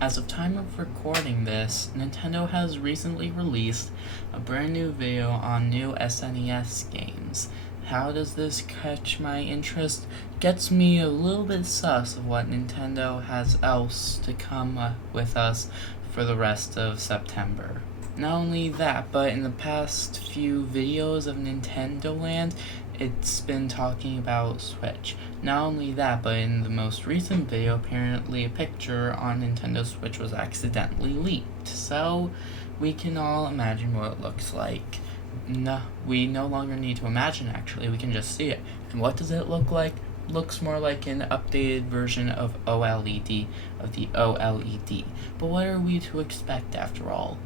As of time of recording this, Nintendo has recently released a brand new video on new SNES games. How does this catch my interest? Gets me a little bit sus of what Nintendo has else to come with us for the rest of September. Not only that, but in the past few videos of Nintendo Land, it's been talking about Switch. Not only that, but in the most recent video, apparently a picture on Nintendo Switch was accidentally leaked. So, we can all imagine what it looks like. No, we no longer need to imagine, actually, we can just see it. And what does it look like? Looks more like an updated version of OLED, of the OLED. But what are we to expect after all?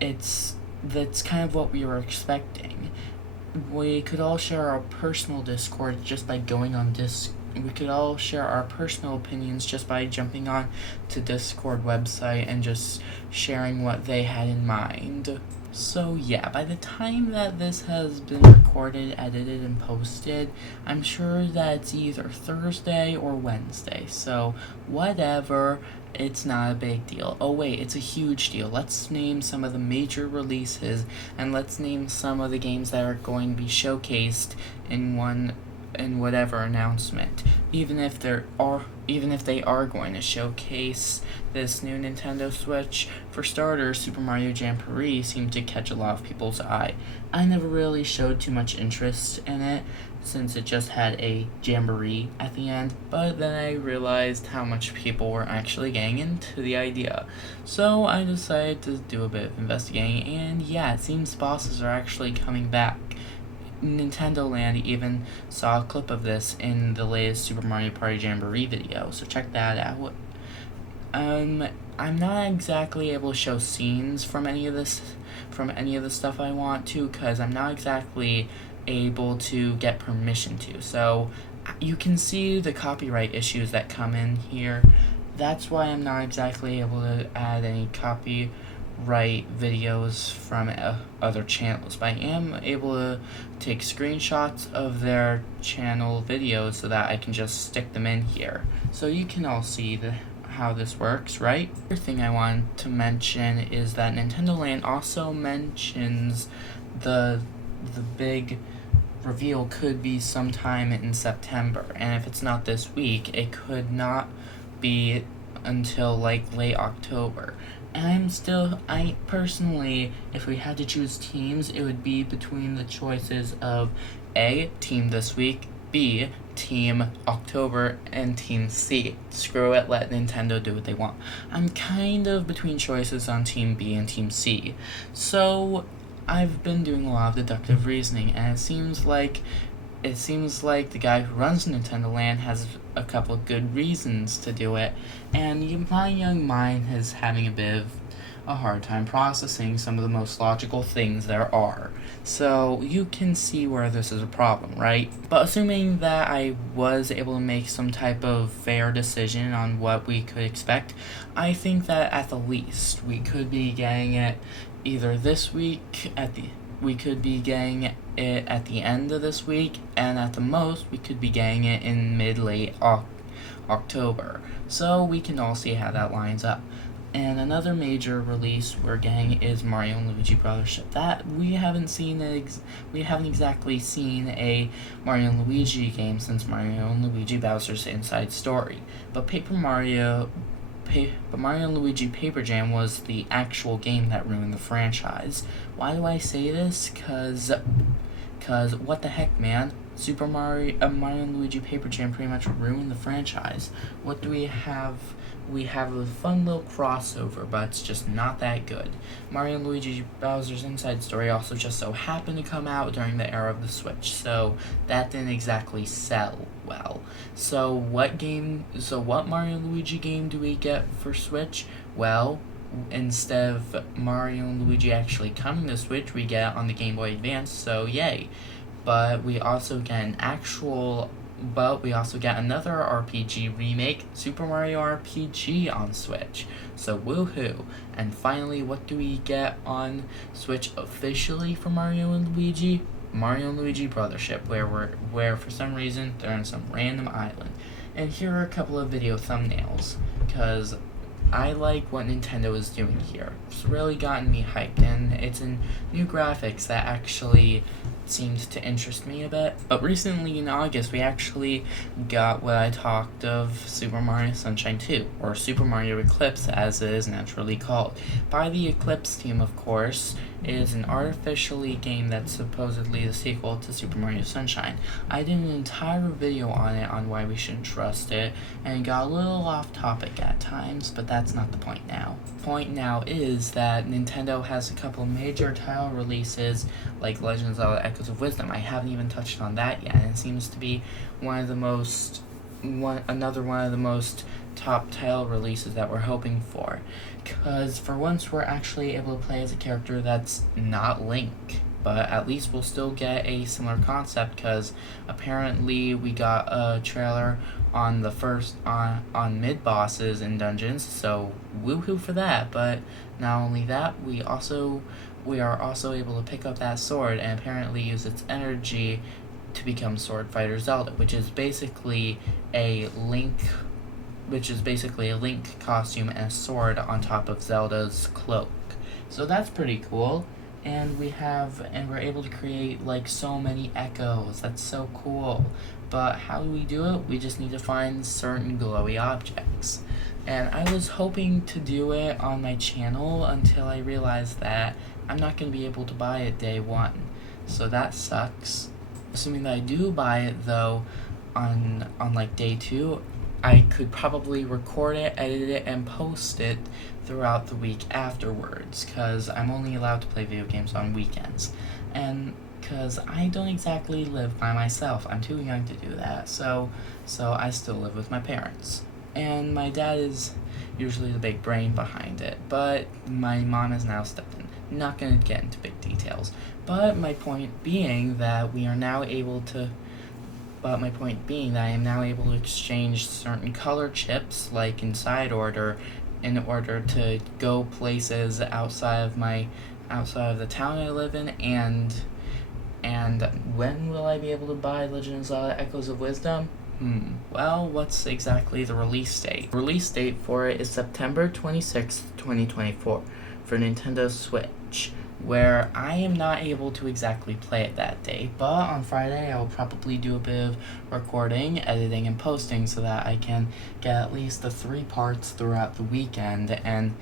That's kind of what we were expecting. We could all share our personal Discord just by going on we could all share our personal opinions just by jumping on to Discord website and just sharing what they had in mind. So yeah, by the time that this has been recorded, edited, and posted, I'm sure that it's either Thursday or Wednesday, so whatever, it's not a big deal. Oh wait, it's a huge deal. Let's name some of the major releases, and let's name some of the games that are going to be showcased in whatever announcement. Even if they are going to showcase this new Nintendo Switch. For starters, Super Mario Jamboree seemed to catch a lot of people's eye. I never really showed too much interest in it, since it just had a jamboree at the end, but then I realized how much people were actually getting into the idea. So I decided to do a bit of investigating, and yeah, it seems bosses are actually coming back. Nintendo Land even saw a clip of this in the latest Super Mario Party Jamboree video, so check that out. I'm not exactly able to show scenes from any of the stuff I want to, because I'm not exactly able to get permission to. So you can see the copyright issues that come in here. That's why I'm not exactly able to add any copyright videos from other channels, but I am able to take screenshots of their channel videos so that I can just stick them in here, so you can all see how this works, right? Another thing I want to mention is that Nintendo Land also mentions the big reveal could be sometime in September, and if it's not this week, it could not be until like late October. And I personally, if we had to choose teams, it would be between the choices of A, Team This Week, B, Team October, and Team C. Screw it, let Nintendo do what they want. I'm kind of between choices on Team B and Team C. So, I've been doing a lot of deductive reasoning, and it seems like the guy who runs Nintendo Land has a couple of good reasons to do it, and my young mind is having a bit of a hard time processing some of the most logical things there are. So you can see where this is a problem, right? But assuming that I was able to make some type of fair decision on what we could expect, I think that at the least we could be getting it either this week we could be getting it at the end of this week, and at the most, we could be getting it in mid-late October. So we can all see how that lines up. And another major release we're getting is Mario and Luigi Brothership. That we haven't exactly seen a Mario and Luigi game since Mario and Luigi Bowser's Inside Story. But Mario and Luigi Paper Jam was the actual game that ruined the franchise. Why do I say this? Cause what the heck, man? Mario and Luigi Paper Jam pretty much ruined the franchise. What do we have? We have a fun little crossover, but it's just not that good. Mario and Luigi Bowser's Inside Story also just so happened to come out during the era of the Switch, so that didn't exactly sell well. So what Mario and Luigi game do we get for Switch? Well, instead of Mario and Luigi actually coming to Switch, we get it on the Game Boy Advance, so yay. But we also get another RPG remake, Super Mario RPG on Switch. So woohoo. And finally, what do we get on Switch officially for Mario and Luigi? Mario and Luigi Brothership, where for some reason they're on some random island. And here are a couple of video thumbnails, because I like what Nintendo is doing here. It's really gotten me hyped, and it's in new graphics that actually seemed to interest me a bit. But recently in August, we actually got what I talked of Super Mario Sunshine 2, or Super Mario Eclipse as it is naturally called. By the Eclipse team, of course. It is an artificially game that's supposedly the sequel to Super Mario Sunshine. I did an entire video on it on why we shouldn't trust it, and it got a little off topic at times, but that's not the point now. The point now is that Nintendo has a couple major title releases like Legend of Zelda Echoes of Wisdom. I haven't even touched on that yet, and it seems to be another one of the most top title releases that we're hoping for, because for once we're actually able to play as a character that's not Link, but at least we'll still get a similar concept, because apparently we got a trailer on the first on mid bosses and dungeons, so woohoo for that. But not only that, we are also able to pick up that sword and apparently use its energy to become Sword Fighter Zelda, which is basically a Link costume and a sword on top of Zelda's cloak. So that's pretty cool. And we're able to create like so many echoes. That's so cool. But how do we do it? We just need to find certain glowy objects. And I was hoping to do it on my channel until I realized that I'm not going to be able to buy it day one. So that sucks. Assuming that I do buy it though on like day 2, I could probably record it, edit it, and post it throughout the week afterwards, because I'm only allowed to play video games on weekends. And because I don't exactly live by myself, I'm too young to do that, so I still live with my parents. And my dad is usually the big brain behind it, but my mom has now stepped in. Not going to get into big details, but my point being that I am now able to exchange certain color chips, like in side order, in order to go places outside of the town I live in. And when will I be able to buy Legend of Zelda Echoes of Wisdom? Well, what's exactly the release date? The release date for it is September 26th, 2024 for Nintendo Switch, where I am not able to exactly play it that day, but on Friday I will probably do a bit of recording, editing, and posting so that I can get at least the 3 parts throughout the weekend and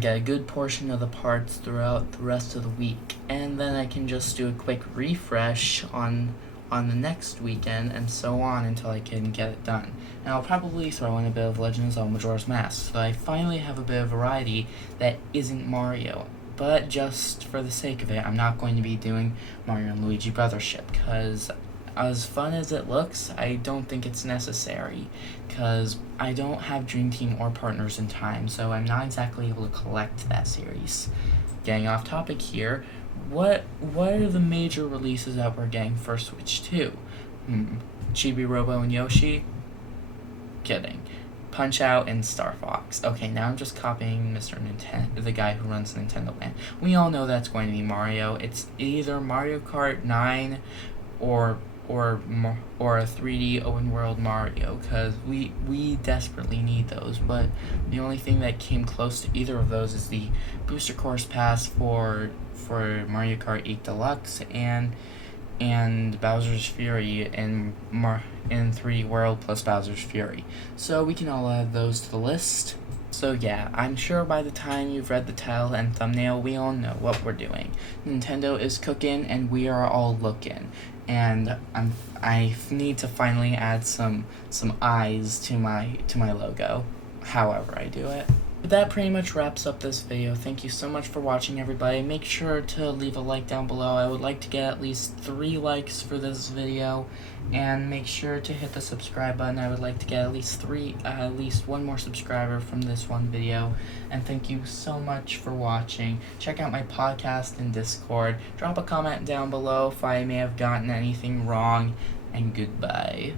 get a good portion of the parts throughout the rest of the week. And then I can just do a quick refresh on the next weekend and so on until I can get it done. And I'll probably throw in a bit of Legend of Zelda Majora's Mask, so I finally have a bit of variety that isn't Mario. But just for the sake of it, I'm not going to be doing Mario and Luigi Brothership, because as fun as it looks, I don't think it's necessary, because I don't have Dream Team or Partners in Time, so I'm not exactly able to collect that series. Getting off topic here, what are the major releases that we're getting for Switch 2? Chibi Robo and Yoshi? Kidding. Punch-Out and Star Fox. Okay, now I'm just copying Mr. Nintendo, the guy who runs Nintendo Land. We all know that's going to be Mario. It's either Mario Kart 9 or a 3D open world Mario, because we desperately need those. But the only thing that came close to either of those is the Booster Course Pass for Mario Kart 8 Deluxe and Bowser's Fury in 3D World plus Bowser's Fury. So we can all add those to the list. So yeah, I'm sure by the time you've read the title and thumbnail, we all know what we're doing. Nintendo is cooking and we are all looking. And I need to finally add some eyes to my logo, however I do it. But that pretty much wraps up this video. Thank you so much for watching, everybody. Make sure to leave a like down below. I would like to get at least 3 likes for this video. And make sure to hit the subscribe button. I would like to get at least 1 more subscriber from this one video. And thank you so much for watching. Check out my podcast and Discord. Drop a comment down below if I may have gotten anything wrong. And goodbye.